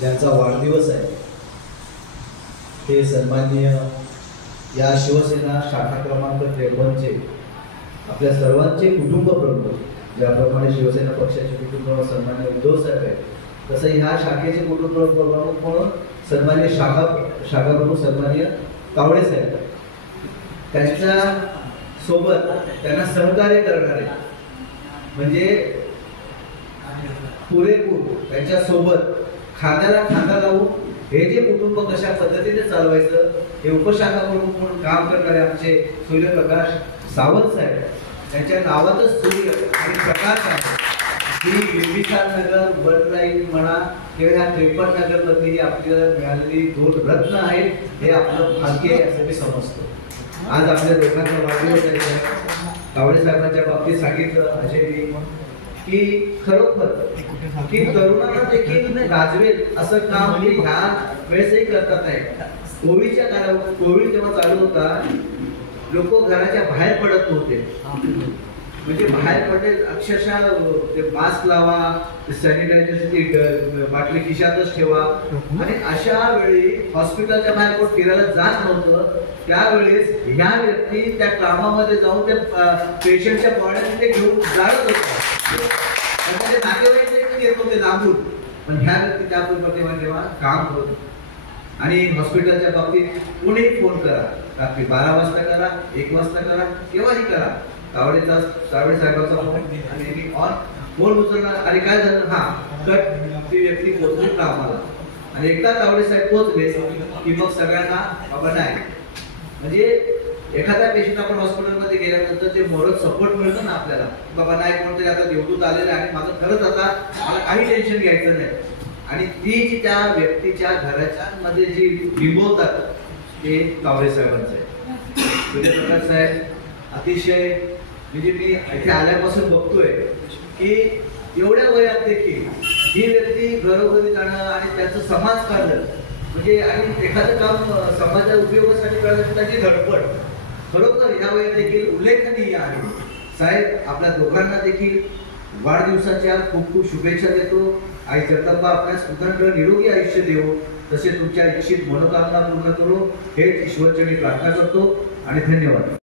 ज्यांचा वाढदिवस आहे ते सन्माननीय या शिवसेना शाखा क्रमांक 53चे आपल्या सर्वांचे कुटुंब प्रमुख, ज्याप्रमाणे शिवसेना पक्षाचे कुटुंब सन्माननीय उद्धव साहेब आहेत, तसं ह्या शाखेचे कुटुंब प्रमुख म्हणून सन्माननीय शाखा प्रमुख सन्माननीय तावडे साहेब, त्यांच्या सोबत त्यांना सहकार्य करणारे म्हणजे पुरेपूर त्यांच्या सोबत खांद्याला खांदा लावून हे जे कुटुंब कशा पद्धतीने चालवायचं हे उपशाखा प्रमुख म्हणून काम करणारे आमचे सूर्यप्रकाश सावंत साहेब, त्यांच्या नावातच सूर्य आणि प्रकाश आहे. ही बिंबिसार नगर वन लाईन म्हणा किंवा ह्या 53 नगर मध्ये आपल्याला मिळालेली 2 रत्न आहेत, हे आपलं भाग्य आहे असं मी समजतो. आज आपल्या लोकांचा वाढदिवस आहे. तावडे साहेबांच्या बाबतीत सांगितलं अजय की खरोखर की तरुणांना देखील गाजवेल असं काम ह्या वेळेसही करतात आहे. कोविडच्या काळात कोविड जेव्हा चालू होता लोक घराच्या बाहेर पडत नव्हते, म्हणजे बाहेर पडले अक्षरशः ते मास्क लावा, सॅनिटायझरची बाटली खिशातच ठेवा, आणि अशा वेळी हॉस्पिटलच्या बाहेर कोण फिरायला जात नव्हतं. त्यावेळेस ह्या व्यक्ती त्या कामामध्ये जाऊन त्या पेशंटच्या बॉड्या तिथे घेऊन जाळत होत्या. नातेवाईक देखील येत होते लांबून, पण ह्या व्यक्ती त्या तेव्हा काम करत. आणि हॉस्पिटलच्या बाबतीत कोणीही फोन करा, रात्री 12 वाजता करा, 1 वाजता करा, केव्हाही करा, तावडे साहेबांचा फोन आणि ऑन फोन उचलणार. आणि काय झालं, हा कट, ती व्यक्ती पोहोचली कामाला. आणि एकदा तावडे साहेब पोहोचले की मग सगळ्यांना बाबा नाही, म्हणजे एखाद्या पेशंट आपण हॉस्पिटलमध्ये गेल्यानंतर जे मोरल सपोर्ट मिळतो ना आपल्याला, बाबा नाही कोणतरी आता देवदूत आलेलं आहे, माझं खरंच आता मला काही टेन्शन घ्यायचं नाही. आणि ती जी त्या व्यक्तीच्या घराच्या मध्ये जी बिंबवतात ते तावडे साहेबांचं आहे. सूर्यप्रकाश साहेब अतिशय, म्हणजे मी इथे आल्यापासून बघतोय की एवढ्या वयात देखील ही व्यक्ती घरोघरी जाणं आणि त्याचं समाज करणं, म्हणजे आणि एखादं काम समाजाच्या उपयोगासाठी करण्याची त्याची धडपड खरोखर ह्या वयात देखील उल्लेखनीय आहे. साहेब आपल्या दोघांना देखील वाढदिवसाच्या खूप खूप शुभेच्छा देतो. आई जगदंबा आपल्यास उदंड निरोगी आयुष्य देवो, तसे तुमच्या इच्छित मनोकामना पूर्ण करो, हेच ईश्वरचरणी प्रार्थना करतो आणि धन्यवाद.